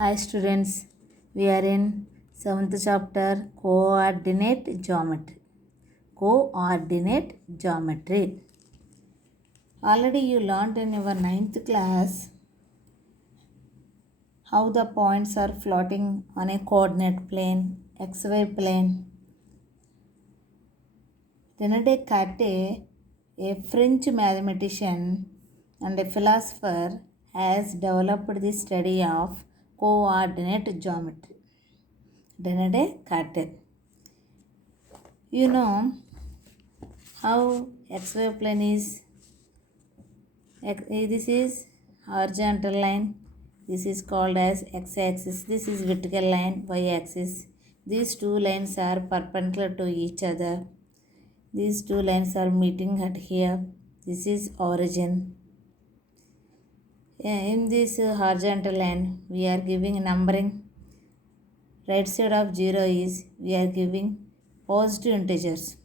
Hi students, we are in 7th chapter Coordinate Geometry. Coordinate Geometry. Already you learned in your 9th class how the points are floating on a coordinate plane, xy plane. Rene Descartes, a French mathematician and a philosopher, has developed the study of coordinate geometry. Rene Descartes. You know how xy plane is, this is horizontal line, this is called as x-axis, this is vertical line, y-axis. These two lines are perpendicular to each other. These two lines are meeting at here. This is origin. In this horizontal line we are giving numbering. Right side of 0 is we are giving positive integers.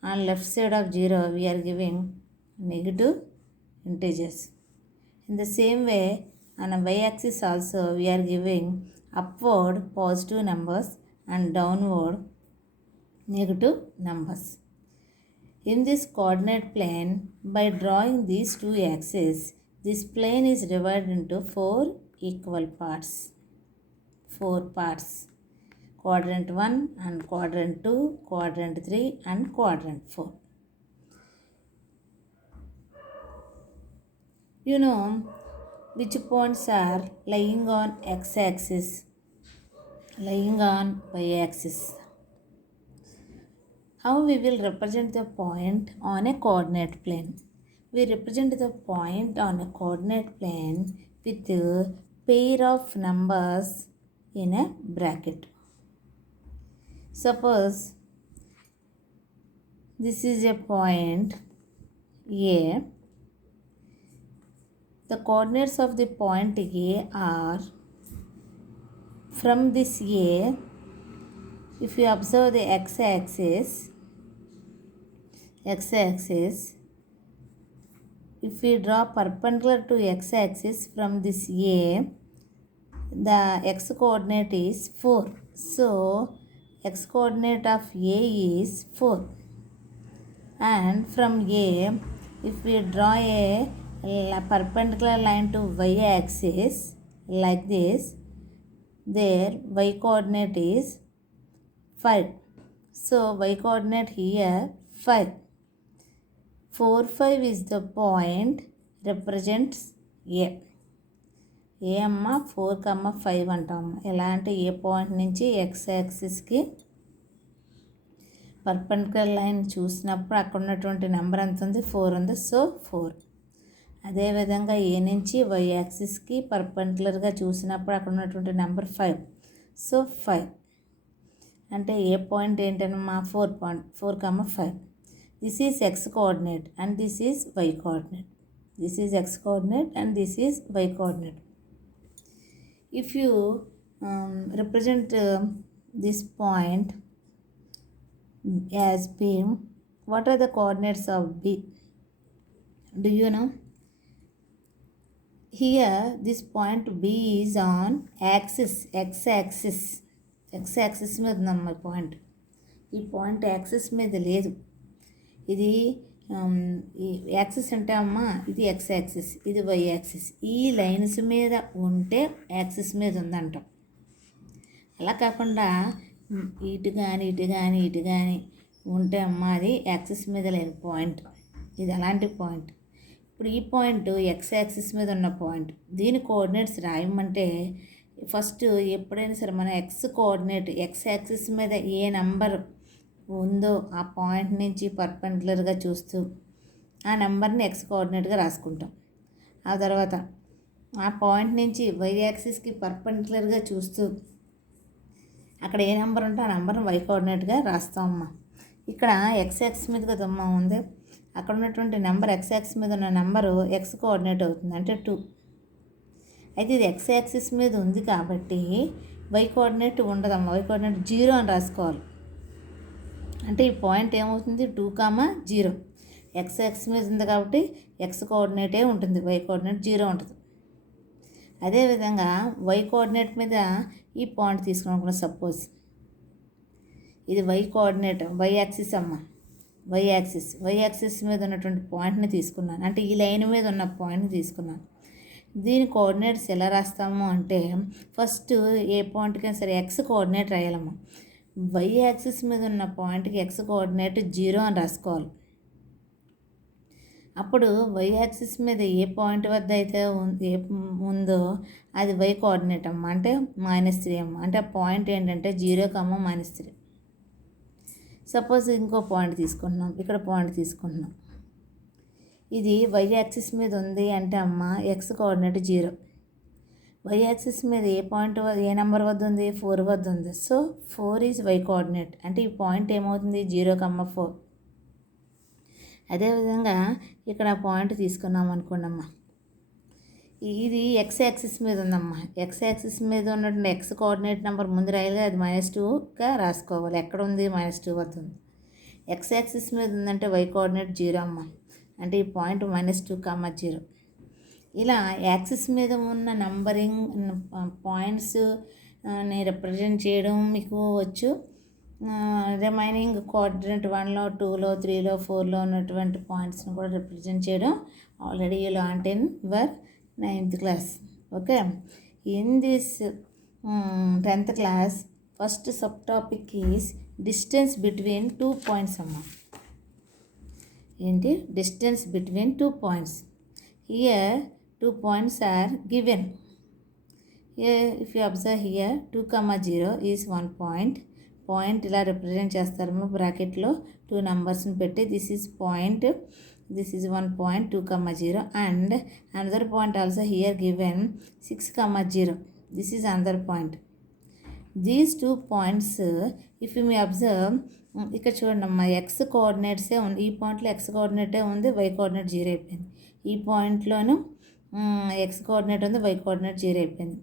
On left side of 0 we are giving negative integers. In the same way, on a y-axis also we are giving upward positive numbers and downward negative numbers. In this coordinate plane, by drawing these two axes, this plane is divided into 4 equal parts. 4 parts. Quadrant 1 and quadrant 2, quadrant 3 and quadrant 4. You know which points are lying on x-axis, lying on y-axis. How we will represent the point on a coordinate plane? We represent the point on a coordinate plane with a pair of numbers in a bracket. Suppose this is a point A. The coordinates of the point A are, from this A, if you observe the x-axis, if we draw perpendicular to x-axis from this A, the x-coordinate is 4. So, x-coordinate of A is 4. And from A, if we draw a perpendicular line to y-axis like this, their y-coordinate is 5. So, y-coordinate here 5. 4, 5 is the point represents A. ఏ అమ్మ 4, 5 అంటాము. ఎలా అంటే ఏ point నుంచి X యాక్సిస్కి perpendicular line చూసినప్పుడు అక్కడ ఉన్నటువంటి number ఎంత ఉంది, 4 ఉంది. సో 4. అదేవిధంగా ఏ నుంచి వై యాక్సిస్కి పర్పెండిక్యులర్గా చూసినప్పుడు అక్కడ ఉన్నటువంటి నెంబర్ 5. సో 5 అంటే ఏ point ఏంటన్నమా 4, 5. This is x coordinate and this is y coordinate. This is x coordinate and this is y coordinate. If you represent this point as B, what are the coordinates of B? Do you know? Here this point B is on axis, x-axis. X-axis మీద ఉందమ్మా point. ఈ point axis మీద లేదు. ఇది axis అంటే అమ్మ ఇది X axis, ఇది వై యాక్సిస్. ఈ లైన్స్ మీద ఉంటే యాక్సిస్ మీద ఉందంటాం. అలా కాకుండా ఇటు కానీ ఉంటే అమ్మ అది యాక్సిస్ మీద లేని పాయింట్. ఇది అలాంటి పాయింట్. ఇప్పుడు ఈ పాయింట్ ఎక్స్ యాక్సిస్ మీద ఉన్న పాయింట్. దీని కోఆర్డినేట్స్ రాయమంటే ఫస్ట్ ఎప్పుడైనా సరే మనం ఎక్స్ కోఆర్డినేట్ ఎక్స్ యాక్సిస్ మీద ఏ నెంబర్ ఉందో ఆ పాయింట్ నుంచి పర్పెండిక్యులర్గా చూస్తూ ఆ నెంబర్ని ఎక్స్ కోఆర్డినేట్గా రాసుకుంటాం. ఆ తర్వాత ఆ పాయింట్ నుంచి వై యాక్సిస్కి పర్పెండిక్యులర్గా చూస్తూ అక్కడ ఏ నెంబర్ ఉంటే ఆ నెంబర్ని వై కోఆర్డినేట్గా రాస్తామమ్మా. ఇక్కడ ఎక్స్ యాక్సిస్ మీద కదమ్మా ఉంది, అక్కడ ఉన్నటువంటి నెంబర్ ఎక్స్ యాక్సిస్ మీద ఉన్న నెంబరు ఎక్స్ కోఆర్డినేట్ అవుతుంది, అంటే 2. అయితే ఇది ఎక్స్ యాక్సిస్ మీద ఉంది కాబట్టి వై కోఆర్డినేట్ ఉండదమ్మా. వై కోఆర్డినేట్ 0 అని రాసుకోవాలి. అంటే ఈ పాయింట్ ఏమవుతుంది 2, 0. ఎక్స్ యాక్సిస్ మీద ఉంది కాబట్టి ఎక్స్ కోఆర్డినేటే ఉంటుంది, వై కోఆర్డినేట్ 0 ఉంటుంది. అదేవిధంగా వై కోఆర్డినేట్ మీద ఈ పాయింట్ తీసుకున్నాం అనుకున్నాం. సపోజ్ ఇది వై కోఆర్డినేట్, వై యాక్సిస్ అమ్మ, వై యాక్సిస్ మీద ఉన్నటువంటి పాయింట్ని తీసుకున్నాను. అంటే ఈ లైన్ మీద ఉన్న పాయింట్ని తీసుకున్నాను. దీని కోఆర్డినేట్స్ ఎలా రాస్తాము అంటే ఫస్ట్ ఏ పాయింట్కైనా సరే ఎక్స్ కోఆర్డినేట్ రాయాలమ్మ. వై యాక్సిస్ మీద ఉన్న పాయింట్కి ఎక్స్ కోఆర్డినేట్ 0 అని రాసుకోవాలి. అప్పుడు వై యాక్సిస్ మీద ఏ పాయింట్ వద్ద అయితే ఉందో అది వై కోఆర్డినేట్ అమ్మ, అంటే -3 అమ్మ. అంటే ఆ పాయింట్ ఏంటంటే 0, -3. సపోజ్ ఇంకో పాయింట్ తీసుకుంటున్నాం, ఇక్కడ పాయింట్ తీసుకుంటున్నాం. ఇది వై యాక్సిస్ మీద ఉంది అంటే అమ్మ ఎక్స్ కోఆర్డినేట్ 0. వై యాక్సిస్ మీద ఏ పాయింట్ ఏ నెంబర్ వద్ద ఉంది? 4 వద్ద ఉంది. So 4 is Y coordinate. అంటే ఈ పాయింట్ ఏమవుతుంది? 0, 4. అదేవిధంగా ఇక్కడ పాయింట్ తీసుకున్నాం అనుకోండమ్మా, ఇది ఎక్స్ యాక్సిస్ మీద ఉందమ్మా. ఎక్స్ యాక్సిస్ మీద ఉన్నటువంటి ఎక్స్ కోఆర్డినేట్ నెంబర్ ముందు రాయాలి, అది -2గా రాసుకోవాలి. ఎక్కడ ఉంది? -2 వద్ద ఉంది. ఎక్స్ యాక్సిస్ మీద ఉందంటే వై కోఆర్డినేట్ 0 అమ్మ, అంటే ఈ పాయింట్ -2, 0. ఇలా యాక్సిస్ మీద ఉన్న నంబరింగ్ పాయింట్స్ని రిప్రజెంట్ చేయడం మీకు వచ్చు. రిమైనింగ్ కోఆర్డినేట్ 1లో 2లో 3లో 4లో ఉన్నటువంటి పాయింట్స్ని కూడా రిప్రజెంట్ చేయడం already you learned in your 9th class. Okay, in this 10th class first sub topic is distance between 2 points అమ్మ. ఏంటి? Distance between 2 points. Here 2 points are given. Here if you observe here 2, 0 is 1 point. Point ఇలా represent చేస్తారమ్మా. బ్రాకెట్లో 2 numbers పెట్టి this is point, this is 1 point 2, 0 and another point also here given 6, 0. This is another point. These 2 points if you me observe, ఇక్కడ చూడండి అమ్మా, X కోఆర్డినేట్సే ఉంది. ఈ పాయింట్లో ఎక్స్ కోఆర్డినేటే ఉంది, వై కోఆర్డినేట్ 0 అయిపోయింది. ఈ పాయింట్లోనూ ఎక్స్ కోఆర్డినేట్ ఉంది, వై కోఆర్డినేట్ 0 అయిపోయింది.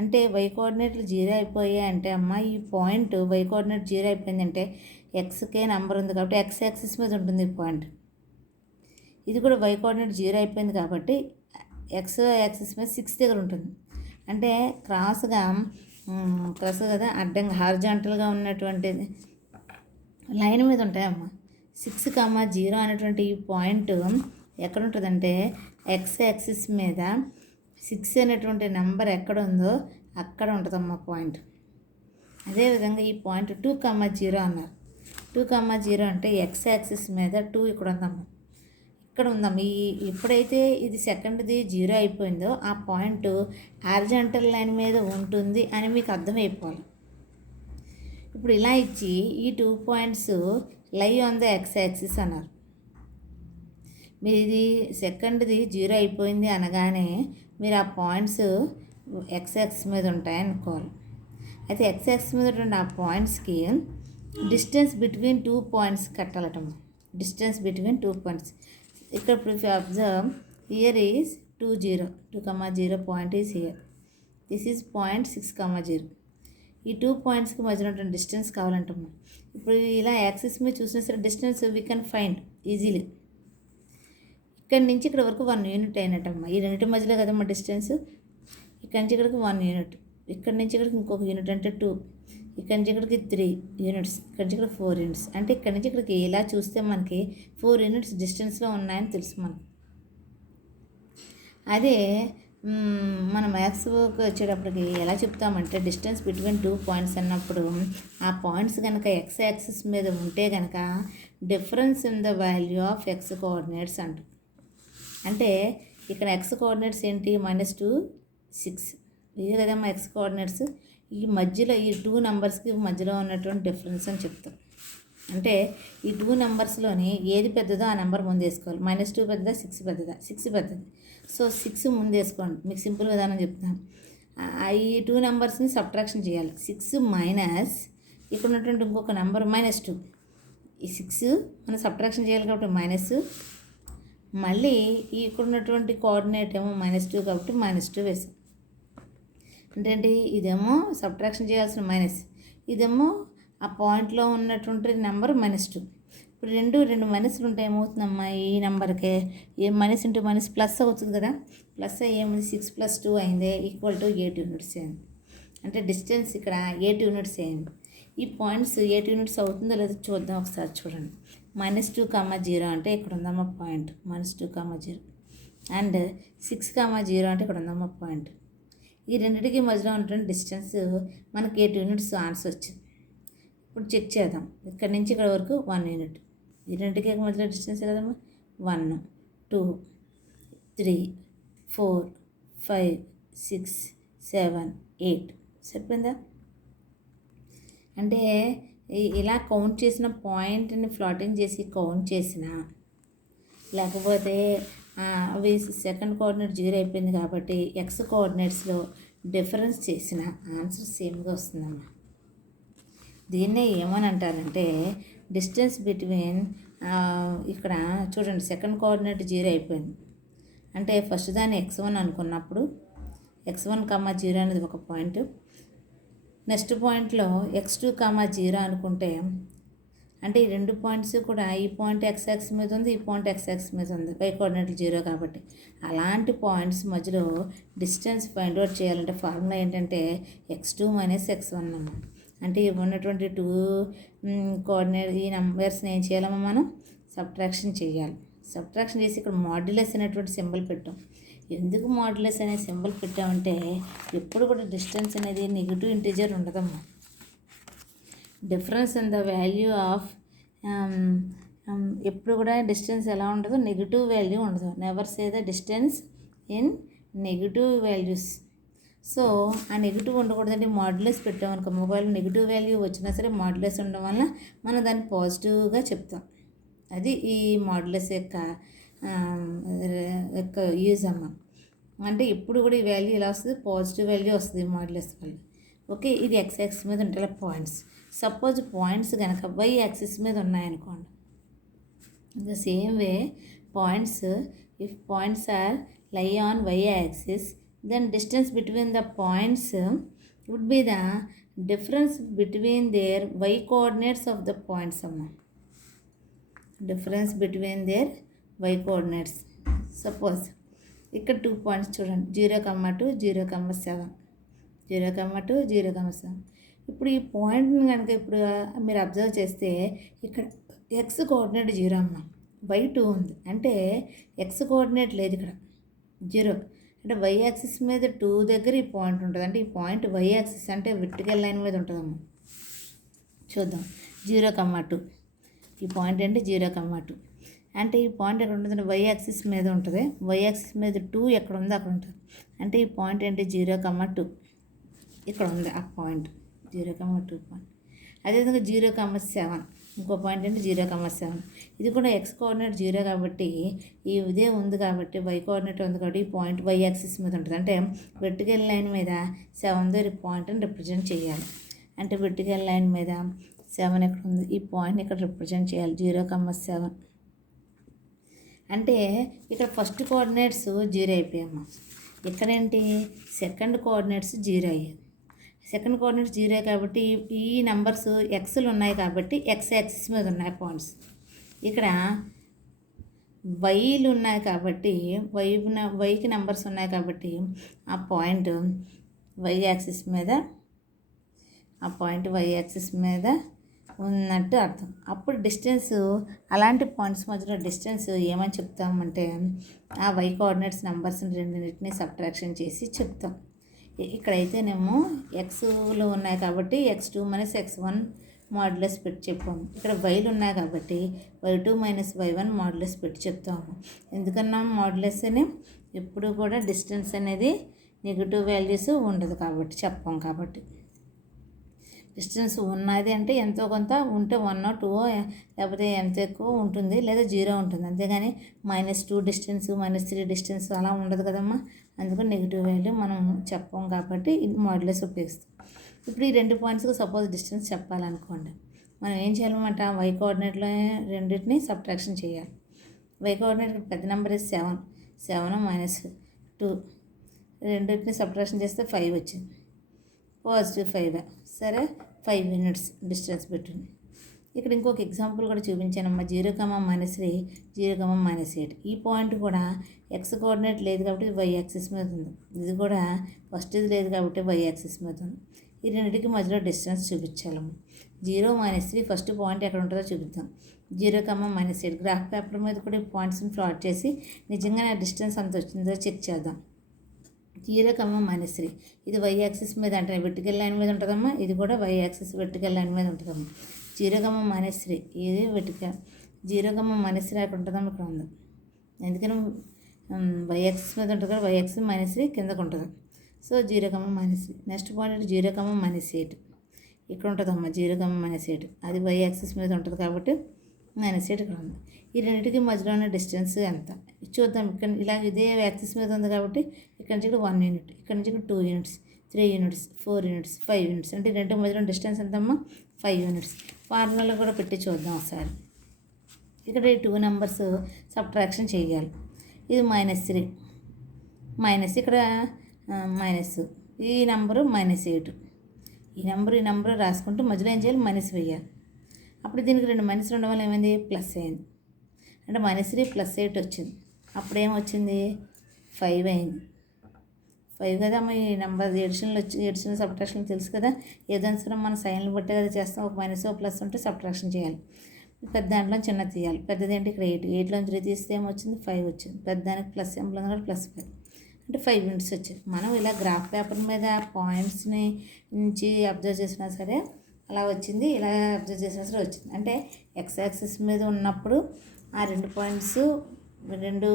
అంటే వై కోఆర్డినేట్లు 0 అయిపోయాయి అంటే అమ్మ ఈ పాయింట్ వై కోఆర్డినేట్ 0 అయిపోయిందంటే ఎక్స్కే నెంబర్ ఉంది కాబట్టి ఎక్స్ యాక్సిస్ మీద ఉంటుంది ఈ పాయింట్. ఇది కూడా వై కోఆర్డినేట్ 0 అయిపోయింది కాబట్టి ఎక్స్ యాక్సిస్ మీద 6 దగ్గర ఉంటుంది. అంటే క్రాస్గా కదా, అడ్డంగా హారిజాంటల్గా ఉన్నటువంటి లైన్ మీద ఉంటాయమ్మా. 6, 0 అనేటువంటి ఈ పాయింట్ ఎక్కడ ఉంటుందంటే ఎక్స్ యాక్సిస్ మీద 6 అనేటువంటి నెంబర్ ఎక్కడ ఉందో అక్కడ ఉంటుందమ్మా పాయింట్. అదేవిధంగా ఈ పాయింట్ 2, 0 అన్నారు. 2, 0 అంటే ఎక్స్ యాక్సిస్ మీద 2 ఇక్కడ ఉందమ్మా, ఇక్కడ ఉందమ్మా. ఎప్పుడైతే ఇది సెకండ్ది 0 అయిపోయిందో ఆ పాయింట్ హారిజాంటల్ లైన్ మీద ఉంటుంది అని మీకు అర్థమైపోవాలి. ఇప్పుడు ఇలా ఇచ్చి ఈ 2 points lie on the X axis అన్నారు. మీరు ఇది సెకండ్ది 0 అయిపోయింది అనగానే మీరు ఆ పాయింట్స్ ఎక్స్ యాక్సిస్ మీద ఉంటాయనుకోవాలి. అయితే ఎక్స్ యాక్సిస్ మీద ఉన్న ఆ పాయింట్స్కి డిస్టెన్స్ బిట్వీన్ 2 points కట్టాలటమ్మ. Distance between 2 points. ఇక్కడ ఇప్పుడు observe here is 2, 0 point is here. This is point 6, 0. ఈ 2 pointsకి మధ్య ఉన్నటువంటి డిస్టెన్స్ కావాలంటమ్మా. ఇప్పుడు ఇలా యాక్సిస్ మీద చూసినా సరే distance we can find easily. ఇక్కడి నుంచి ఇక్కడ వరకు 1 unit అయినట్టమ్మా. ఈ రెండింటి మధ్యలో కదమ్మా డిస్టెన్స్. ఇక్కడి నుంచి ఇక్కడికి 1 unit, ఇక్కడి నుంచి ఇక్కడికి ఇంకొక యూనిట్ అంటే 2, ఇక్కడి నుంచి ఇక్కడికి 3 units, ఇక్కడి నుంచి ఇక్కడ 4 units. అంటే ఇక్కడి నుంచి ఇక్కడికి ఇలా చూస్తే మనకి 4 units డిస్టెన్స్లో ఉన్నాయని తెలుసు మనకు. అదే మన మ్యాథ్స్ వచ్చేటప్పటికి ఎలా చెప్తామంటే డిస్టెన్స్ బిట్వీన్ 2 points అన్నప్పుడు ఆ పాయింట్స్ కనుక ఎక్స్ యాక్సిస్ మీద ఉంటే కనుక difference in the value of X coordinates అంట. అంటే ఇక్కడ ఎక్స్ కోఆర్డినేట్స్ ఏంటి? -2, 6 ఇదే కదమ్మా ఎక్స్ కోఆర్డినేట్స్. ఈ మధ్యలో ఈ 2 numbers మధ్యలో ఉన్నటువంటి డిఫరెన్స్ అని చెప్తాం. అంటే ఈ 2 numbersలోని ఏది పెద్దదో ఆ నెంబర్ ముందు వేసుకోవాలి. -2 పెద్దదా, 6 పెద్దదా? 6 పెద్దది. సో 6 ముందు వేసుకోండి. మీకు సింపుల్ విధానం చెప్తాను. ఈ 2 numbersని సబ్ట్రాక్షన్ చేయాలి. 6 మైనస్ ఇక్కడ ఉన్నటువంటి ఇంకొక నెంబర్ -2. ఈ 6 మనం సబ్ట్రాక్షన్ చేయాలి కాబట్టి మైనస్, మళ్ళీ ఇక్కడ ఉన్నటువంటి కోఆర్డినేట్ ఏమో -2 కాబట్టి -2 వేసాం. అంటే ఇదేమో సబ్ట్రాక్షన్ చేయాల్సిన మైనస్, ఇదేమో ఆ పాయింట్లో ఉన్నటువంటి నెంబర్ -2. ఇప్పుడు రెండు మైనస్లు ఉంటే ఏమవుతుందమ్మా, ఈ నెంబర్కే ఏ మైనస్ ఇంటూ మైనస్ ప్లస్ అవుతుంది కదా. ప్లస్ ఏముంది, 6 + 2 అయిందే ఈక్వల్ టు 8 యూనిట్స్ అయింది. అంటే డిస్టెన్స్ ఇక్కడ 8 యూనిట్స్ అయింది. ఈ పాయింట్స్ 8 యూనిట్స్ అవుతుందో లేదో చూద్దాం ఒకసారి. చూడండి, -2, 0 అంటే ఇక్కడ ఉందమ్మా పాయింట్, -2, 0 అండ్ 6, 0 అంటే ఇక్కడ ఉందమ్మా పాయింట్. ఈ రెండింటికి మధ్యలో ఉన్నటువంటి డిస్టెన్స్ మనకి 8 యూనిట్స్ ఆన్సర్ వచ్చింది. ఇప్పుడు చెక్ చేద్దాం. ఇక్కడ నుంచి ఇక్కడ వరకు 1 యూనిట్. ఈ రెండింటికి మధ్యలో డిస్టెన్స్ కదమ్మా, 1, 2, 3, 4, 5, 6, 7, 8 సరిపోయిందా. అంటే ఇలా కౌంట్ చేసిన పాయింట్ని ఫ్లాటింగ్ చేసి కౌంట్ చేసిన, లేకపోతే అవి సెకండ్ కోఆర్డినేట్ 0 అయిపోయింది కాబట్టి ఎక్స్ కోఆర్డినేట్స్లో డిఫరెన్స్ చేసిన ఆన్సర్ సేమ్గా వస్తుందమ్మా. దీన్నే ఏమని అంటారంటే డిస్టెన్స్ బిట్వీన్, ఇక్కడ చూడండి సెకండ్ కోఆర్డినేట్ 0 అయిపోయింది అంటే ఫస్ట్ దాన్ని x1 అనుకున్నప్పుడు x1, 0 అనేది ఒక పాయింట్. నెక్స్ట్ పాయింట్లో x2, 0 అనుకుంటే అంటే ఈ రెండు పాయింట్స్ కూడా ఈ పాయింట్ x యాక్సిస్ మీద ఉంది, ఈ పాయింట్ x యాక్సిస్ మీద ఉంది, y కోఆర్డినేట్ 0 కాబట్టి అలాంటి పాయింట్స్ మధ్యలో డిస్టెన్స్ ఫైండ్ అవుట్ చేయాలంటే ఫార్ములా ఏంటంటే x2 - x1 అమ్మ. అంటే ఉన్నటువంటి 2 కోఆర్డినేట్ ఈ నెంబర్స్ని ఏం చేయాలమ్మా, మనం సబ్ట్రాక్షన్ చేయాలి. సబ్ట్రాక్షన్ చేసి ఇక్కడ మాడ్యులస్ అనేటువంటి సింబల్ పెట్టాం. ఎందుకు మాడ్యులస్ అనే సింబల్ పెట్టామంటే ఎప్పుడు కూడా డిస్టెన్స్ అనేది నెగిటివ్ ఇంటిజర్ ఉండదమ్మా. Difference in the value of ఎప్పుడు కూడా డిస్టెన్స్ ఎలా ఉండదు, నెగిటివ్ వాల్యూ ఉండదు. Never say the distance in negative values. So ఆ నెగిటివ్ ఉండకూడదంటే మాడ్యులస్ పెట్టామనుకో, మొబైల్ నెగిటివ్ వాల్యూ వచ్చినా సరే మాడ్యులస్ ఉండడం వల్ల మనం దాన్ని పాజిటివ్గా చెప్తాం. అది ఈ మాడ్యులస్ యొక్క యూజ్ అమ్మ. అంటే ఇప్పుడు కూడా ఈ వాల్యూ ఇలా వస్తుంది, పాజిటివ్ వాల్యూ వస్తుంది మాడ్యులస్ వల్ల. ఓకే, ఇది x యాక్సిస్ మీద ఉంటే పాయింట్స్. సపోజ్ పాయింట్స్ కనుక y యాక్సిస్ మీద ఉన్నాయనుకోండి, the same way points, if points are lie on y axis, then distance between the points would be the difference between their y coordinates of the points amma. Difference between their y coordinates. Suppose ఇక్కడ 2 points చూడండి, 0, 2, 0, 7, 0, 2, 0, 7. ఇప్పుడు ఈ పాయింట్ని కనుక ఇప్పుడు మీరు observe చేస్తే ఇక్కడ x కోఆర్డినేట్ 0 అమ్మ, y 2 ఉంది. అంటే x కోఆర్డినేట్ లేదు ఇక్కడ, 0. అంటే y యాక్సిస్ మీద 2 దగ్గర ఈ పాయింట్ ఉంటుంది. అంటే ఈ పాయింట్ y యాక్సిస్ అంటే విర్టికల్ లైన్ మీద ఉంటుందమ్మా. చూద్దాం, 0, 2 ఈ పాయింట్ అంటే 0, 2 అంటే ఈ పాయింట్ ఎక్కడ ఉంటుందంటే y యాక్సిస్ మీద ఉంటుంది. y యాక్సిస్ మీద 2 ఎక్కడ ఉందో అక్కడ ఉంటుంది. అంటే ఈ పాయింట్ ఏంటి, 0, 2 ఇక్కడ ఉంది ఆ పాయింట్, 0, 2 పాయింట్. అదేవిధంగా 0, 7 ఇంకో పాయింట్ అంటే 0, 7. ఇది కూడా x కోఆర్డినేట్ 0 కాబట్టి ఇదే ఉంది కాబట్టి y కోఆర్డినేట్ ఉంది కాబట్టి ఈ పాయింట్ y యాక్సిస్ మీద ఉంటుంది. అంటే వెర్టికల్ లైన్ మీద 7 దగ్గర పాయింట్ని రిప్రజెంట్ చేయాలి. అంటే వెర్టికల్ లైన్ మీద 7 ఎక్కడ ఉంది, ఈ పాయింట్ని ఇక్కడ రిప్రజెంట్ చేయాలి, 0, 7. అంటే ఇక్కడ ఫస్ట్ కోఆర్డినేట్స్ 0 అయిపోయామ్మా. ఇక్కడేంటి సెకండ్ కోఆర్డినేట్స్ 0 అయ్యాయి. సెకండ్ కోఆర్డినేట్స్ 0 కాబట్టి ఈ నెంబర్స్ ఎక్స్లు ఉన్నాయి కాబట్టి x యాక్సిస్ మీద ఉన్నాయి పాయింట్స్. ఇక్కడ వైలు ఉన్నాయి కాబట్టి వైకి నెంబర్స్ ఉన్నాయి కాబట్టి ఆ పాయింట్ y యాక్సిస్ మీద, ఆ పాయింట్ y యాక్సిస్ మీద ఉన్నట్టు అర్థం. అప్పుడు డిస్టెన్స్, అలాంటి పాయింట్స్ మధ్యలో డిస్టెన్స్ ఏమని చెప్తామంటే ఆ y కోఆర్డినేట్స్ నెంబర్స్ని రెండింటిని సబ్ట్రాక్షన్ చేసి చెప్తాం. ఇక్కడైతేనేమో ఎక్స్లో ఉన్నాయి కాబట్టి x2 - x1 మాడ్యులస్ పెట్టి చెప్పాము. ఇక్కడ వైలు ఉన్నాయి కాబట్టి y2 - y1 మాడ్యులస్ పెట్టి చెప్తాము. ఎందుకన్నా మాడ్యులస్ అని ఎప్పుడు కూడా డిస్టెన్స్ అనేది నెగిటివ్ వాల్యూస్ ఉండదు కాబట్టి చెప్పాం. కాబట్టి డిస్టెన్స్ ఉన్నది అంటే ఎంతో కొంత ఉంటే 1 or 2 లేకపోతే ఎంత ఎక్కువ ఉంటుంది, లేదా 0 ఉంటుంది. అంతేగాని -2 డిస్టెన్స్, -3 డిస్టెన్స్ అలా ఉండదు కదమ్మా. అందుకని నెగిటివ్ వాల్యూ మనం చెప్పాం కాబట్టి ఇది మాడ్యులస్ ఉపయోగిస్తాం. ఇప్పుడు ఈ 2 పాయింట్స్కి సపోజ్ డిస్టెన్స్ చెప్పాలనుకోండి, మనం ఏం చేయాలన్నమాట, y కోఆర్డినేట్లో రెండింటిని సబ్ట్రాక్షన్ చేయాలి. y కోఆర్డినేట్ పెద్ద నెంబర్ 7, 2 రెండింటిని సబ్ట్రాక్షన్ చేస్తే 5 వచ్చింది, +5. సరే, 5 యూనిట్స్ డిస్టెన్స్ పెట్టింది. ఇక్కడ ఇంకొక ఎగ్జాంపుల్ కూడా చూపించానమ్మా, 0, -3, 0, -8. ఈ పాయింట్ కూడా ఎక్స్ కోఆర్డినేట్ లేదు కాబట్టి వై యాక్సిస్ మీద ఉంది. ఇది కూడా ఫస్ట్ ఇది లేదు కాబట్టి వై యాక్సిస్ మీద ఉంది. ఈ రెండింటికి మధ్యలో డిస్టెన్స్ చూపించాలమ్మా. 0, -3 ఫస్ట్ పాయింట్ ఎక్కడ ఉంటుందో చూపిద్దాం. 0, -8 గ్రాఫ్ పేపర్ మీద కూడా ఈ పాయింట్స్ని ప్లాట్ చేసి నిజంగా నా డిస్టెన్స్ అంత వచ్చిందో చెక్ చేద్దాం. 0, -3 ఇది వై యాక్సిస్ మీద అంటే వెర్టికల్ లైన్ మీద ఉంటుందమ్మా. ఇది కూడా వై యాక్సిస్ వెర్టికల్ లైన్ మీద ఉంటుందమ్మా. 0, -3 ఇది వెర్టికల్. 0, -3 అక్కడ ఉంటుందమ్మా, ఇక్కడ ఉంది. ఎందుకని వై యాక్సిస్ మీద ఉంటుంది కదా, వై యాక్సిస్ -3 కిందకు ఉంటుంది. సో 0, -3. నెక్స్ట్ పాయింట్ 0, -8 ఇక్కడ ఉంటుందమ్మా. 0, -8 అది వై యాక్సిస్ మీద ఉంటుంది కాబట్టి -8 ఇక్కడ ఉంది. ఈ రెండింటికి మధ్యలో ఉన్న డిస్టెన్స్ ఎంత చూద్దాం. ఇక్కడ ఇలా ఇదే యాక్సిస్ మీద ఉంది కాబట్టి ఇక్కడ నుంచి ఇక్కడ 1 యూనిట్, ఇక్కడ నుంచి ఇక్కడ 2 యూనిట్స్, 3 యూనిట్స్, 4 యూనిట్స్, 5 యూనిట్స్. అంటే రెండు మధ్యలో డిస్టెన్స్ ఎంతమ్మా? 5 యూనిట్స్. ఫార్ములాలో కూడా పెట్టి చూద్దాం ఒకసారి. ఇక్కడ ఈ 2 నెంబర్స్ సబ్ట్రాక్షన్ చేయాలి. ఇది -3 మైనస్, ఇక్కడ మైనస్, ఈ నెంబరు -8. ఈ నెంబరు రాసుకుంటూ మధ్యలో ఏం చేయాలి? మైనస్ వేయాలి. అప్పుడు దీనికి 2 మైనస్ ఉండడం వల్ల ఏమైంది? ప్లస్ అయింది. అంటే -3 + 8 వచ్చింది. అప్పుడు ఏమొచ్చింది? 5 అయింది. 5 కదా అమ్మ. ఈ నెంబర్ ఎడిషనల్ సబ్ట్రాక్షన్ తెలుసు కదా. ఏదైనా సరే మన సైన్లు బట్టే కదా చేస్తాం. ఒక మైనస్ ప్లస్ ఉంటే సబ్ట్రాక్షన్ చేయాలి. పెద్ద దాంట్లో చిన్న తీయాలి. పెద్దది ఏంటి? ఇక్కడ 8లో 3 తీస్తే ఏమొచ్చింది? 5 వచ్చింది. పెద్ద దానికి ప్లస్ సింబల్ ఉంది కూడా +5 అంటే 5 యూనిట్స్ వచ్చాయి. మనం ఇలా గ్రాఫ్ పేపర్ మీద పాయింట్స్ని నుంచి అబ్జర్వ్ చేసినా సరే అలా వచ్చింది, ఇలా అబ్జర్వ్ చేసినా సరే వచ్చింది. అంటే ఎక్స్ యాక్సిస్ మీద ఉన్నప్పుడు ఆ 2 పాయింట్స్, 2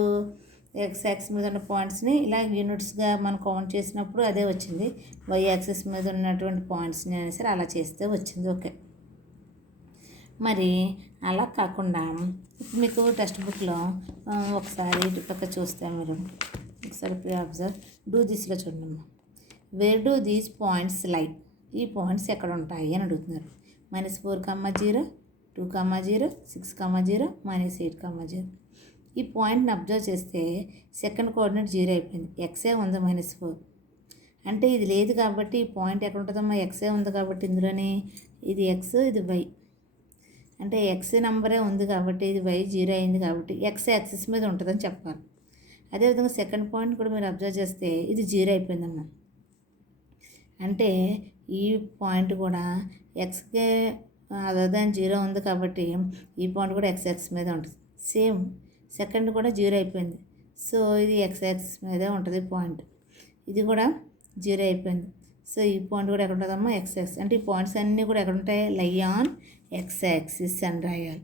ఎక్స్ యాక్సిస్ మీద ఉన్న పాయింట్స్ని ఇలా యూనిట్స్గా మనం కౌంట్ చేసినప్పుడు అదే వచ్చింది. వై యాక్సిస్ మీద ఉన్నటువంటి పాయింట్స్ని అయినా సరే అలా చేస్తే వచ్చింది. ఓకే. మరి అలా కాకుండా మీకు టెక్స్ట్ బుక్లో ఒకసారి ఇటు పక్క చూస్తే మీరు ఒకసారి అబ్జర్వ్ డూ దిస్లో చూడండి. వేర్ డూ దీస్ పాయింట్స్ లై? ఈ పాయింట్స్ ఎక్కడ ఉంటాయి అని అడుగుతున్నారు. -4, 0, 2, 0, 6, 0, -8, 0. ఈ పాయింట్ని అబ్జర్వ్ చేస్తే సెకండ్ కోఆర్డినేట్ 0 అయిపోయింది. ఎక్సే ఉంది -4 అంటే ఇది లేదు కాబట్టి ఈ పాయింట్ ఎక్కడ ఉంటుందమ్మా? ఎక్సే ఉంది కాబట్టి ఇందులోనే ఇది ఎక్స్, ఇది వై. అంటే ఎక్స్ నెంబరే ఉంది కాబట్టి ఇది వై 0 అయింది కాబట్టి ఎక్స్ యాక్సిస్ మీద ఉంటుందని చెప్పాలి. అదేవిధంగా సెకండ్ పాయింట్ కూడా మీరు అబ్జర్వ్ చేస్తే ఇది 0 అయిపోయిందమ్మా. అంటే ఈ పాయింట్ కూడా ఎక్స్కే అదర్ దాన్ 0 ఉంది కాబట్టి ఈ పాయింట్ కూడా ఎక్స్ యాక్సిస్ మీద ఉంటుంది. సేమ్ సెకండ్ కూడా 0 అయిపోయింది. సో ఇది ఎక్స్ యాక్సిస్ మీదే ఉంటుంది పాయింట్. ఇది కూడా 0 అయిపోయింది. సో ఈ పాయింట్ కూడా ఎక్కడ ఉంటుందమ్మా? X axis. అంటే ఈ పాయింట్స్ అన్నీ కూడా ఎక్కడ ఉంటాయి? లై ఆన్ ఎక్స్ యాక్సిస్ అని రాయాలి.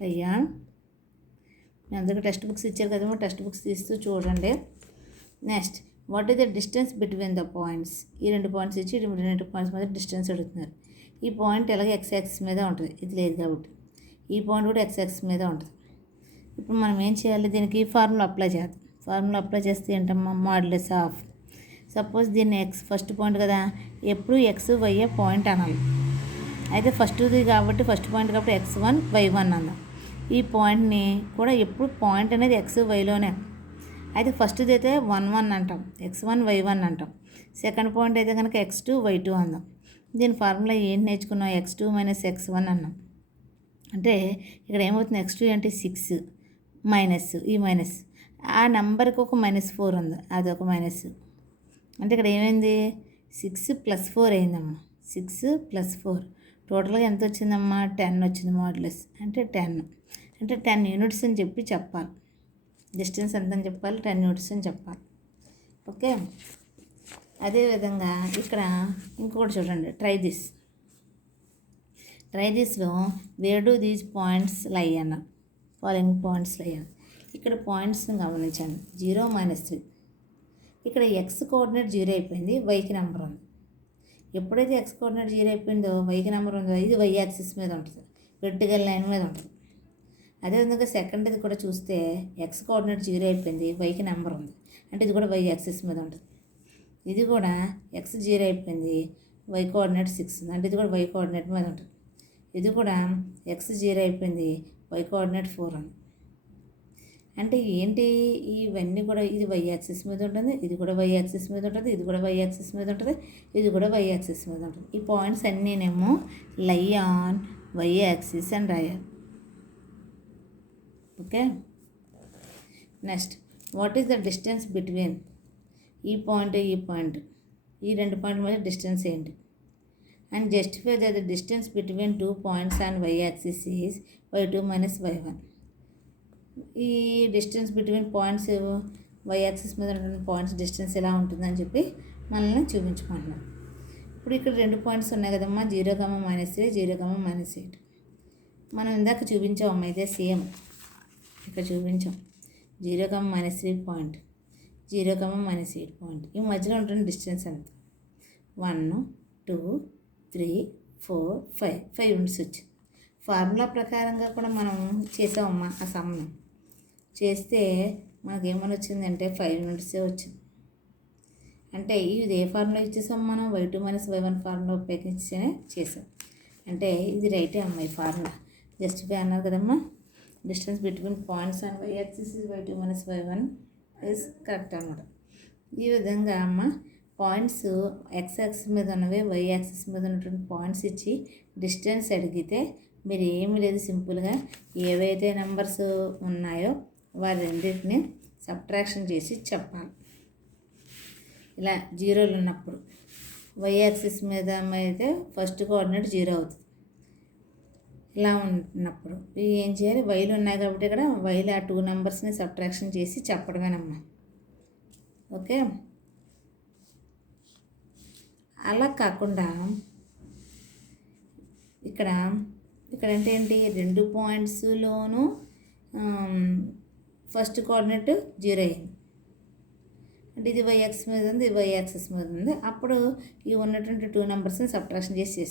Lie on. మీ అందరికీ టెక్స్ట్ బుక్స్ ఇచ్చారు కదమ్మా, టెక్స్ట్ బుక్స్ తీస్తూ చూడండి. Next, what is the distance between the points? ఈ 2 పాయింట్స్ ఇచ్చి 2 పాయింట్స్ మధ్య డిస్టెన్స్ అడుగుతున్నారు. ఈ పాయింట్ ఎలాగో ఎక్స్ యాక్సిస్ మీద ఉంటుంది, ఇది లేదు కాబట్టి. ఈ పాయింట్ కూడా ఎక్స్ యాక్సిస్ మీద ఉంటుంది. ఇప్పుడు మనం ఏం చేయాలి? దీనికి ఫార్ములా అప్లై చేద్దాం. ఫార్ములా అప్లై చేస్తే ఏంటమ్మా? Modulus of. సపోజ్ దీన్ని ఎక్స్ ఫస్ట్ పాయింట్ కదా, ఎప్పుడు ఎక్స్ వై పాయింట్ అనాలి. అయితే ఫస్ట్ది కాబట్టి ఫస్ట్ పాయింట్ కాబట్టి x1 y1 అందాం. ఈ పాయింట్ని కూడా ఎప్పుడు పాయింట్ అనేది ఎక్స్ వైలోనే. అయితే ఫస్ట్ది అయితే 1 1 అంటాం, x1 y1 అంటాం. సెకండ్ పాయింట్ అయితే కనుక x2 y2 అందాం. దీని ఫార్ములా ఏంటి నేర్చుకున్నాం? x2 - x1 అన్నాం. అంటే ఇక్కడ ఏమవుతుంది? x2 అంటే 6 మైనస్, ఈ మైనస్ ఆ నెంబర్కి ఒక -4 ఉంది, అది ఒక మైనస్. అంటే ఇక్కడ ఏమైంది? 6 + 4 అయిందమ్మా. 6 + 4 టోటల్గా ఎంత వచ్చిందమ్మా? 10 వచ్చింది. మాడ్యులస్ అంటే 10. అంటే 10 యూనిట్స్ అని చెప్పాలి. డిస్టెన్స్ ఎంత అని చెప్పాలి? 10 యూనిట్స్ అని చెప్పాలి. ఓకే. అదేవిధంగా ఇక్కడ ఇంకొకటి చూడండి. ట్రై దిస్లో where do these points lie అన్న. ఫాలోయింగ్ పాయింట్స్ లై అన్న. ఇక్కడ పాయింట్స్ని గమనించండి. 0 - 3. ఇక్కడ ఎక్స్ కోఆర్డినేట్ 0 అయిపోయింది, వైకి నెంబర్ ఉంది. ఎప్పుడైతే ఎక్స్ కోఆర్డినేట్ 0 అయిపోయిందో వైకి నెంబర్ ఉందో ఇది వై యాక్సిస్ మీద ఉంటుంది, వెర్టికల్ లైన్ మీద ఉంటుంది. అదేవిధంగా సెకండ్ది కూడా చూస్తే ఎక్స్ కోఆర్డినేట్ 0 అయిపోయింది, వైకి నెంబర్ ఉంది, అంటే ఇది కూడా వై యాక్సిస్ మీద ఉంటుంది. ఇది కూడా ఎక్స్ 0 అయిపోయింది, వై కోఆర్డినేట్ 6 ఉంది, అంటే ఇది కూడా వై కోఆర్డినేట్ మీద ఉంటుంది. ఇది కూడా ఎక్స్ 0 అయిపోయింది, వై కోఆర్డినేట్ 4 ఉంది. అంటే ఏంటి? ఇవన్నీ కూడా ఇది వై యాక్సిస్ మీద ఉంటుంది, ఇది కూడా వై యాక్సిస్ మీద ఉంటుంది, ఇది కూడా వై యాక్సిస్ మీద ఉంటుంది, ఇది కూడా వై యాక్సిస్ మీద ఉంటుంది. ఈ points అన్నీనేమో lie on Y axis అని రాయాలి. Okay. Next, what is the distance between ఈ పాయింట్ ఈ రెండు పాయింట్ల మధ్య డిస్టెన్స్ ఏంటి? And justify the distance between 2 points on Y axis is y2 minus y1. ఈ distance between points Y axis మీద ఉన్న పాయింట్స్ డిస్టెన్స్ ఎలా ఉంటుందని చెప్పి మనల్ని చూపించుకుంటున్నాం. ఇప్పుడు ఇక్కడ 2 పాయింట్స్ ఉన్నాయి కదమ్మా, 0, -3, 0, -8. మనం ఇందాక చూపించామమ్మా, ఇదే సేమ్ ఇక్కడ చూపించాం. 0, -3 పాయింట్, 0, -8 పాయింట్. ఈ మధ్యలో ఉంటున్న డిస్టెన్స్ ఎంత? 1, 2, 3, 4, 5 యూనిట్స్ వచ్చింది. ఫార్ములా ప్రకారంగా కూడా మనం చేసామమ్మా ఆ సమ్ను. చేస్తే మనకేమని వచ్చిందంటే 5 యూనిట్సే వచ్చింది. అంటే ఇది ఏ ఫార్ములా ఇచ్చేసాం మనం? y2 మైనస్ y1 ఫార్ములా ఉపయోగించే చేసాం. అంటే ఇది రైటే అమ్మ. ఈ ఫార్ములా జస్టిఫై అన్నారు కదమ్మా. Distance between points and Y axis is y2 minus y1 is correct అన్నమాట. ఈ విధంగా అమ్మ పాయింట్స్ ఎక్స్ యాక్సిస్ మీద ఉన్నవి వై యాక్సిస్ మీద ఉన్నటువంటి పాయింట్స్ ఇచ్చి డిస్టెన్స్ అడిగితే మీరు ఏమీ లేదు, సింపుల్గా ఏవైతే నెంబర్స్ ఉన్నాయో వారి రెండింటిని సబ్ట్రాక్షన్ చేసి చెప్పాలి. ఇలా జీరోలు ఉన్నప్పుడు వై యాక్సిస్ మీద అయితే ఫస్ట్ కోఆర్డినేట్ 0 అవుతుంది. ఇలా ఉన్నప్పుడు ఏం చేయాలి? వైలు ఉన్నాయి కాబట్టి ఇక్కడ వైలు ఆ 2 నెంబర్స్ని సబ్ట్రాక్షన్ చేసి చెప్పడమేనమ్మా. ఓకే. అలా కాకుండా ఇక్కడ అంటే ఏంటి? 2 పాయింట్స్లోనూ ఫస్ట్ కోఆర్డినేట్ 0 అయింది. అంటే ఇది వై యాక్సిస్ మీద ఉంది, ఇది వై యాక్సిస్ మీద ఉంది. అప్పుడు ఈ ఉన్నటువంటి 2 నెంబర్స్ని సబ్ట్రాక్షన్ చేసి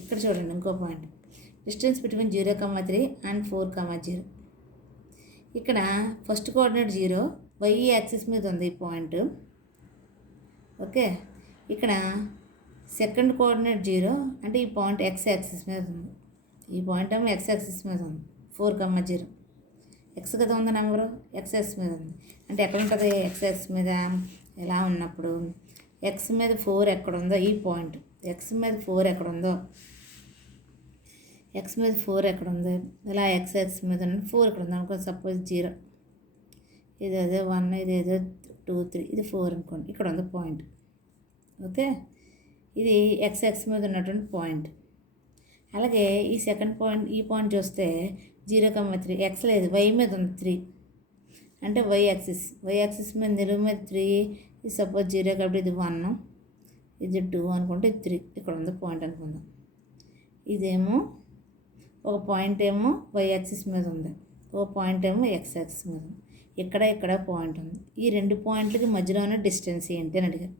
ఇక్కడ చూడండి ఇంకో పాయింట్. Distance between 0, 3 and 4, 0. ఇక్కడ ఫస్ట్ కోఆర్డినేట్ 0, వై యాక్సిస్ మీద ఉంది ఈ పాయింట్. ఓకే. ఇక్కడ సెకండ్ కోఆర్డినేట్ 0, అంటే ఈ పాయింట్ ఎక్స్ యాక్సిస్ మీద ఉంది. ఈ పాయింట్ ఏమో ఎక్స్ యాక్సిస్ మీద ఉంది, 4, 0. ఎక్స్ కదా ఉంది నెంబరు, ఎక్స్ యాక్సిస్ మీద ఉంది. అంటే ఎక్కడ ఉంటుంది? ఎక్స్ యాక్సిస్ మీద. ఎలా ఉన్నప్పుడు ఎక్స్ మీద 4 ఎక్కడ ఉందో ఈ పాయింట్, ఎక్స్ మీద 4 ఎక్కడ ఉందో, ఎక్స్ మీద 4 ఎక్కడ ఉంది, ఇలా ఎక్స్ యాక్సిస్ మీద 4 ఎక్కడ ఉంది అనుకో. సపోజ్ 0, ఇదేదో 1, ఇదేదో 2, 3, ఇది 4 అనుకోండి. ఇక్కడ ఉంది పాయింట్. ఓకే. ఇది ఎక్స్ యాక్సిస్ మీద ఉన్నటువంటి పాయింట్. అలాగే ఈ సెకండ్ పాయింట్, ఈ పాయింట్ చూస్తే 0, 3, ఎక్స్ లేదు, వై మీద ఉంది 3. అంటే వై యాక్సిస్ మీద నిలువు మీద 3. ఇది సపోజ్ 0 కాబట్టి ఇది 1, ఇది 2 అనుకుంటే ఇది 3. ఇక్కడ ఉంది పాయింట్ అనుకుందాం. ఇదేమో ఒక పాయింట్ ఏమో వై యాక్సిస్ మీద ఉంది, ఒక పాయింట్ ఏమో ఎక్స్ యాక్సిస్ మీద ఉంది. ఇక్కడ పాయింట్ ఉంది. ఈ 2 పాయింట్లకి మధ్యలో ఉన్న డిస్టెన్స్ ఏంటి అని అడిగారు.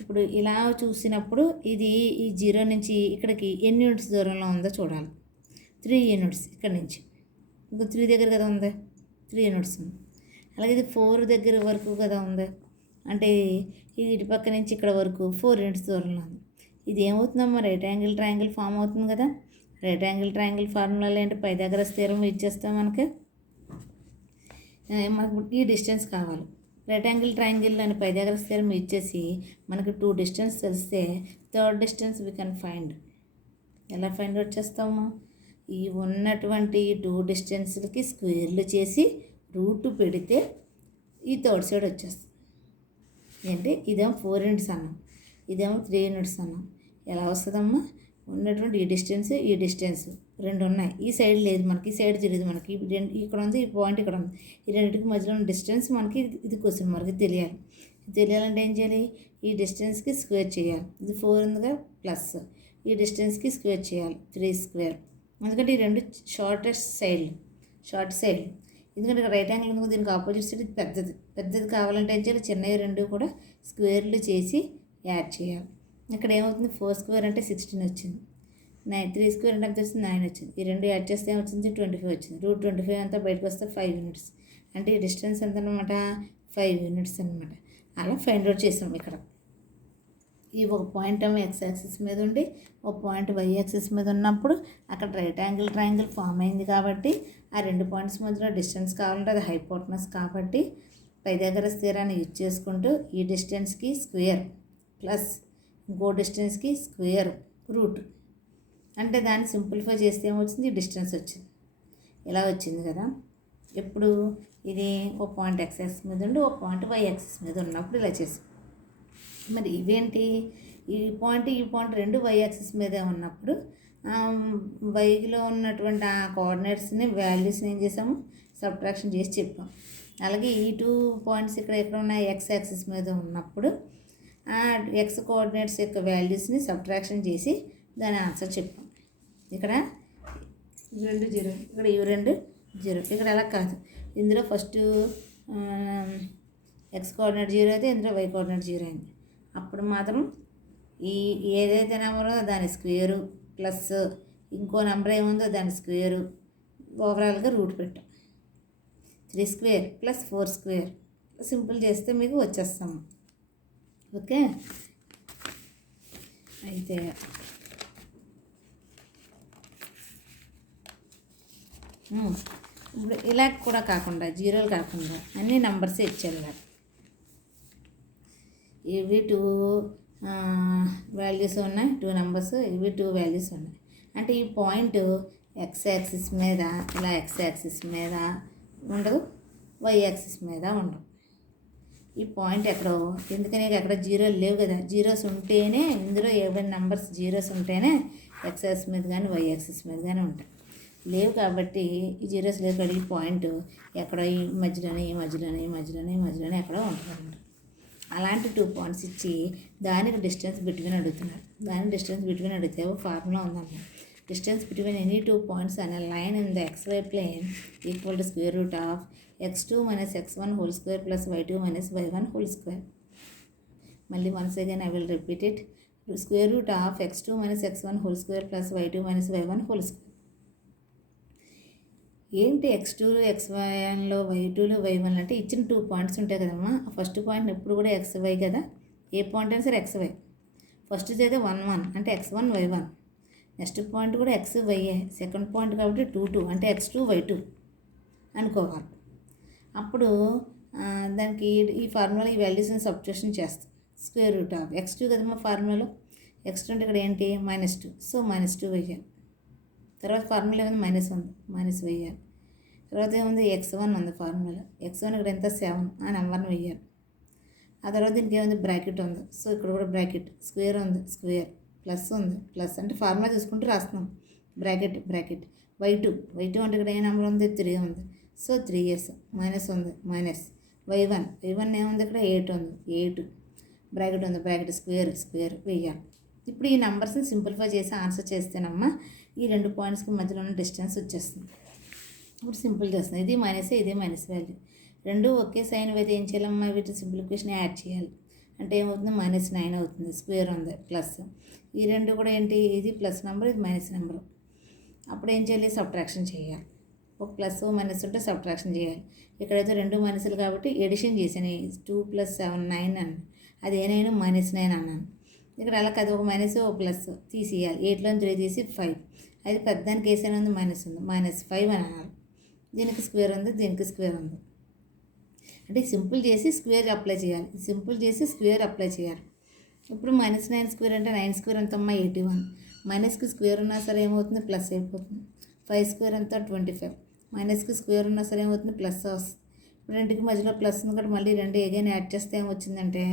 ఇప్పుడు ఇలా చూసినప్పుడు ఇది ఈ 0 నుంచి ఇక్కడికి ఎన్ని యూనిట్స్ దూరంలో ఉందో చూడాలి. 3 యూనిట్స్ ఇక్కడ నుంచి. ఇంకా 3 దగ్గర కదా ఉంది, 3 యూనిట్స్ ఉంది. అలాగే ఇది 4 దగ్గర వరకు కదా ఉంది, అంటే ఇది ఇటు పక్క నుంచి ఇక్కడ వరకు 4 యూనిట్స్ దూరంలో ఉంది. ఇది ఏమవుతుందమ్మా? రైట్ యాంగిల్ ట్రయాంగిల్ ఫామ్ అవుతుంది కదా. రైట్ యాంగిల్ ట్రయాంగిల్ ఫార్ములాలో ఏంటి? పైథాగరస్ థియరం ఇచ్చేస్తాం మనకు ఈ డిస్టెన్స్ కావాలి. రైట్ యాంగిల్ ట్రయాంగిల్ అని పైథాగరస్ థియరం ఇచ్చేసి మనకి 2 డిస్టెన్స్ తెలిస్తే third distance we can find. ఎలా ఫైండ్ అవుట్ చేస్తాము? ఈ ఉన్నటువంటి 2 డిస్టెన్స్లకి స్క్వేర్లు చేసి రూట్ పెడితే ఈ థర్డ్ సైడ్ వచ్చేస్తుంది. ఏంటి? ఇదేమో 4 యూనిట్స్ అన్నాం, ఇదేమో 3 యూనిట్స్ అన్నాం. ఎలా వస్తుందమ్మా? ఉన్నటువంటి ఈ డిస్టెన్స్ 2 ఉన్నాయి. ఈ సైడ్ లేదు మనకి, ఈ సైడ్ తెలియదు మనకి. ఇక్కడ ఉంది, ఈ పాయింట్ ఇక్కడ ఉంది. ఈ రెండింటికి మధ్యలో ఉన్న డిస్టెన్స్ మనకి ఇది క్వశ్చన్ మనకి తెలియాలి. తెలియాలంటే ఏం చేయాలి? ఈ డిస్టెన్స్కి స్క్వేర్ చేయాలి. ఇది 4 ఉందిగా, ప్లస్ ఈ డిస్టెన్స్కి స్క్వేర్ చేయాలి, 3 స్క్వేర్. ఎందుకంటే ఈ 2 షార్ట్ సైడ్. ఎందుకంటే ఇక్కడ రైట్ యాంగిల్ ఉంది, దీనికి ఆపోజిట్ సైడ్ ఇది పెద్దది కావాలంటే ఏం చేయాలి? చిన్నవి 2 కూడా స్క్వేర్లు చేసి యాడ్ చేయాలి. ఇక్కడ ఏమవుతుంది? 4 స్క్వేర్ అంటే 16 వచ్చింది. 3 స్క్వేర్ అంటే ఎంత వచ్చింది? 9 వచ్చింది. ఈ 2 యాడ్ చేస్తే ఏమొచ్చింది? 25 వచ్చింది. రూట్ 25 అంతా బయటకు వస్తే 5 యూనిట్స్. అంటే ఈ డిస్టెన్స్ ఎంత అనమాట? 5 యూనిట్స్ అనమాట. అలా ఫైండ్ అవుట్ చేసాం. ఇక్కడ ఈ ఒక పాయింట్ ఏమో ఎక్స్ యాక్సిస్ మీద ఉండి ఒక పాయింట్ వై యాక్సిస్ మీద ఉన్నప్పుడు అక్కడ రైట్ యాంగిల్ ట్రయాంగిల్ ఫామ్ అయింది కాబట్టి ఆ 2 పాయింట్స్ మధ్యలో డిస్టెన్స్ కావాలంటే అది హైపోటనస్ కాబట్టి పైథాగరస్ థియరాన్ని యూజ్ చేసుకుంటూ ఈ డిస్టెన్స్కి స్క్వేర్ ప్లస్ ఇంకో డిస్టెన్స్కి స్క్వేర్ రూట్ అంటే దాన్ని సింప్లిఫై చేస్తే ఏమొచ్చింది, డిస్టెన్స్ వచ్చింది. ఇలా వచ్చింది కదా. ఎప్పుడు ఇది ఒక పాయింట్ ఎక్స్ యాక్సిస్ మీద ఉండి ఒక పాయింట్ వై యాక్సిస్ మీద ఉన్నప్పుడు ఇలా చేసాం. మరి ఇవేంటి, ఈ పాయింట్ రెండు వై యాక్సిస్ మీదే ఉన్నప్పుడు వైలో ఉన్నటువంటి ఆ కోఆర్డినేట్స్ని వాల్యూస్ని ఏం చేసాము, సబ్ట్రాక్షన్ చేసి చెప్పాం. అలాగే ఈ 2 పాయింట్స్ ఎక్కడ ఉన్నాయి, ఎక్స్ యాక్సిస్ మీద ఉన్నప్పుడు ఆ ఎక్స్ కోఆర్డినేట్స్ యొక్క వాల్యూస్ని సబ్ట్రాక్షన్ చేసి దాని ఆన్సర్ చెప్పాం. ఇక్కడ 2 0, ఇక్కడ ఇవి 2 0. ఇక్కడ అలా కాదు, ఇందులో ఫస్ట్ ఎక్స్ కోఆర్డినేట్ 0 అయితే ఇందులో వై కోఆర్డినేట్ 0 అయింది. అప్పుడు మాత్రం ఈ ఏదైతే నెంబర్ ఉందో దాని స్క్వేరు ప్లస్ ఇంకో నెంబర్ ఏముందో దాని స్క్వేరు ఓవరాల్గా రూట్ పెట్టాం. 3 స్క్వేర్ ప్లస్ 4 స్క్వేర్ సింపుల్ చేస్తే మీకు వచ్చేస్తాము. ఓకే, అయితే ఇప్పుడు ఇలా కూడా కాకుండా జీరోలు కాకుండా అన్ని నంబర్స్ ఇచ్చేయాలి. ఇవి 2 వాల్యూస్ ఉన్నాయి, 2 నెంబర్స్, ఇవి 2 వాల్యూస్ ఉన్నాయి. అంటే ఈ పాయింట్ ఎక్స్ యాక్సిస్ మీద ఇలా ఎక్స్ యాక్సిస్ మీద ఉండదు, వై యాక్సిస్ మీద ఉండదు. ఈ పాయింట్ ఎక్కడో, ఎందుకని ఎక్కడ జీరోలు లేవు కదా, జీరోస్ ఉంటేనే ఇందులో ఏవైనా నెంబర్స్ జీరోస్ ఉంటేనే ఎక్స్ యాక్సిస్ మీద కానీ వై యాక్సిస్ మీద కానీ ఉంటాయి. లేవు కాబట్టి ఈ జీరోస్ లేవు కాబట్టి ఈ పాయింట్ ఎక్కడో ఈ మధ్యలోనే ఎక్కడో ఉంటుందంట. అలాంటి 2 పాయింట్స్ ఇచ్చి దానికి డిస్టెన్స్ బిట్వీన్ అడుగుతున్నారు. దానికి డిస్టెన్స్ బిట్వీన్ అడిగితే ఫార్ములా ఉందన్నమాట. డిస్టెన్స్ బిట్వీన్ ఎనీ 2 పాయింట్స్ అనే line in the xy plane equal to square root of x2 minus x1 whole square plus y2 minus y1 whole square. మళ్ళీ once again I will repeat it. Square root of x2 minus x1 whole square plus y2 minus y1 whole square. ఏంటి x2 x1లో y2లో y1 అంటే ఇచ్చిన 2 points ఉంటాయి కదమ్మా. First point ఎప్పుడు కూడా xy కదా, ఏ point అయినా సరే xy. ఫస్ట్ అయితే 1 1 అంటే x1 y1. నెక్స్ట్ పాయింట్ కూడా xy, సెకండ్ పాయింట్ కాబట్టి 2 2 అంటే x2 y2 అనుకోవాలి. అప్పుడు దానికి ఈ ఫార్ములా ఈ వాల్యూస్ని సబ్స్టిట్యూషన్ చేస్తాం. స్క్వేర్ రూట్ ఆఫ్ x2 కదమ్మా ఫార్ములాలో, x2 అంటే ఇక్కడ ఏంటి -2, సో -2 వేయాలి. తర్వాత ఫార్ములా ఏముంది -1 వేయాలి. తర్వాత ఏముంది x1 ఉంది ఫార్ములా, x1 ఇక్కడ ఎంత 7, ఆ నెంబర్ని వేయాలి. ఆ తర్వాత దీనికి ఏముంది బ్రాకెట్ ఉంది, సో ఇక్కడ కూడా బ్రాకెట్, స్క్వేర్ ఉంది స్క్వేర్, ప్లస్ ఉంది ప్లస్, అంటే ఫార్ములా తీసుకుంటూ రాస్తున్నాం. బ్రాకెట్ y2 అంటే ఇక్కడ ఏ నెంబర్ ఉంది 3 ఉంది, సో 3s, మైనస్ ఉంది మైనస్, y1 ఏముంది ఇక్కడ 8 ఉంది 8, బ్రాకెట్ ఉంది బ్రాకెట్, స్క్వేర్ వేయాలి. ఇప్పుడు ఈ నెంబర్స్ని సింప్లిఫై చేసి ఆన్సర్ చేస్తేనమ్మా ఈ 2 పాయింట్స్కి మధ్యలో ఉన్న డిస్టెన్స్ వచ్చేస్తుంది. ఇప్పుడు సింపుల్ చేస్తుంది. ఇది మైనస్, ఇది మైనస్ వాల్యూ, రెండు ఒకే సైన్ అయితే ఏం చేయాలమ్మా, వీటి సింప్లిఫికేషన్ యాడ్ చేయాలి. అంటే ఏమవుతుంది -9 అవుతుంది, స్క్వేర్ ఉంది ప్లస్, ఈ రెండు కూడా ఏంటి, ఇది ప్లస్ నెంబర్ ఇది మైనస్ నెంబరు. అప్పుడు ఏం చేయాలి, సబ్ట్రాక్షన్ చేయాలి. ఒక ప్లస్ మైనస్ ఉంటే సబ్ట్రాక్షన్ చేయాలి. ఇక్కడైతే 2 మైనస్లు కాబట్టి ఎడిషన్ చేశాను, 2 + 7 9 అన్నాను, అది ఏ -9 అన్నాను. ఇక్కడ అలా కాదు, ఒక మైనస్ ఒక ప్లస్ తీసేయాలి. 8లో 3 తీసి 5, అది పెద్దానికి వేసాను ఉంది మైనస్ ఉంది -5 అని అన్నారు. దీనికి స్క్వేర్ ఉంది, దీనికి స్క్వేర్ ఉంది. అంటే సింపుల్ చేసి స్క్వేర్ అప్లై చేయాలి, ఇప్పుడు -9 స్క్వేర్ అంటే 9 స్క్వేర్ ఎంత అమ్మా 81, మైనస్కి స్క్వేర్ ఉన్నా సరే ఏమవుతుంది ప్లస్ అయిపోతుంది. 5 స్క్వేర్ ఎంత 25, మైనస్కి స్క్వేర్ ఉన్నా సరే ఏమవుతుంది ప్లస్ వస్తుంది. ఇప్పుడు రెండుకి మధ్యలో ప్లస్ ఉంది కాబట్టి మళ్ళీ 2 అగైన్ యాడ్ చేస్తే ఏమొచ్చిందంటే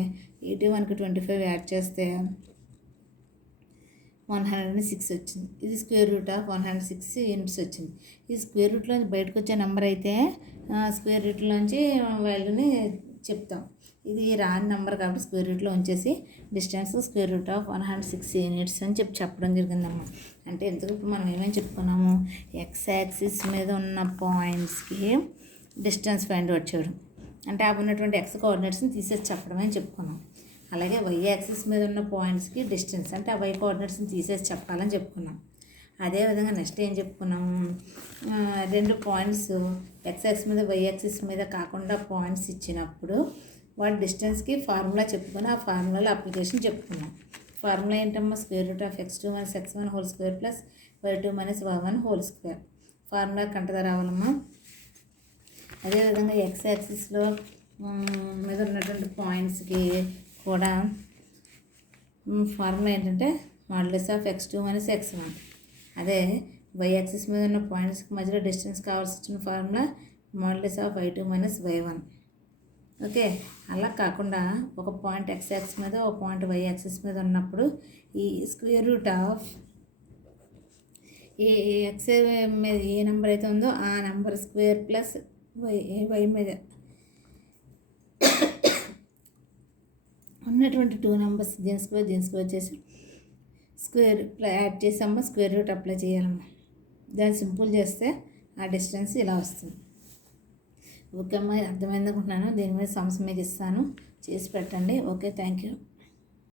81కి 25 యాడ్ చేస్తే 106 వచ్చింది. ఇది స్క్వేర్ రూట్ ఆఫ్ 106 యూనిట్స్ వచ్చింది. ఈ స్క్వేర్ రూట్లోంచి బయటకు వచ్చే నెంబర్ అయితే స్క్వేర్ రూట్లోంచి వాల్యూని చెప్తాం. ఇది రాని నెంబర్ కాబట్టి స్క్వేర్ రూట్లో ఉంచేసి distance square root of 106 units అని చెప్పడం జరిగిందమ్మా. అంటే ఎందుకు ఇప్పుడు మనం ఏమేమి చెప్పుకున్నాము, ఎక్స్ యాక్సిస్ మీద ఉన్న పాయింట్స్కి డిస్టెన్స్ ఫైండ్ అవుట్ చేయడం, అంటే ఆ ఉన్నటువంటి ఎక్స్ కోఆర్డినేట్స్ని తీసేసి చెప్పడమని చెప్పుకున్నాం. అలాగే వై యాక్సిస్ మీద ఉన్న పాయింట్స్కి డిస్టెన్స్, అంటే ఆ వై కోఆర్డినేట్స్ని తీసేసి చెప్పాలని చెప్పుకున్నాం. అదేవిధంగా నెక్స్ట్ ఏం చెప్పుకున్నాము, 2 పాయింట్స్ ఎక్స్ యాక్సిస్ మీద వై యాక్సిస్ మీద కాకుండా పాయింట్స్ ఇచ్చినప్పుడు వాటి డిస్టెన్స్కి ఫార్ములా చెప్పుకొని ఆ ఫార్ములాలో అప్లికేషన్ చెప్పుకున్నాం. ఫార్ములా ఏంటమ్మా, square root of x2 - x1 whole square plus y2 - y1 whole square. Formula కంటదా రావాలమ్మా. అదేవిధంగా ఎక్స్ యాక్సిస్లో మీద ఉన్నటువంటి పాయింట్స్కి కూడా ఫార్ములా ఏంటంటే మాడ్యులస్ ఆఫ్ x2 - x1. అదే వై యాక్సిస్ మీద ఉన్న పాయింట్స్కి మధ్యలో డిస్టెన్స్ కావాల్సి వచ్చిన formula modulus of y2 minus y1. Okay, అలా కాకుండా ఒక పాయింట్ x యాక్సిస్ మీద ఒక పాయింట్ y యాక్సిస్ మీద ఉన్నప్పుడు ఈ square root of A X మీద ఏ నెంబర్ అయితే ఉందో ఆ నెంబర్ స్క్వేర్ ప్లస్ వై మీద ఉన్నటువంటి 2 నెంబర్స్ దీని స్క్వేర్ చేసి స్క్వేర్ యాడ్ చేసామా, స్క్వేర్ రూట్ అప్లై చేయాలమ్మా. దాన్ని సింపుల్ చేస్తే ఆ డిస్టెన్స్ ఇలా వస్తుంది. ఓకే అమ్మా, అర్థమైంది అనుకుంటున్నాను. దీని మీద సమస్య మీకు ఇస్తాను, చేసి పెట్టండి. Okay, thank you.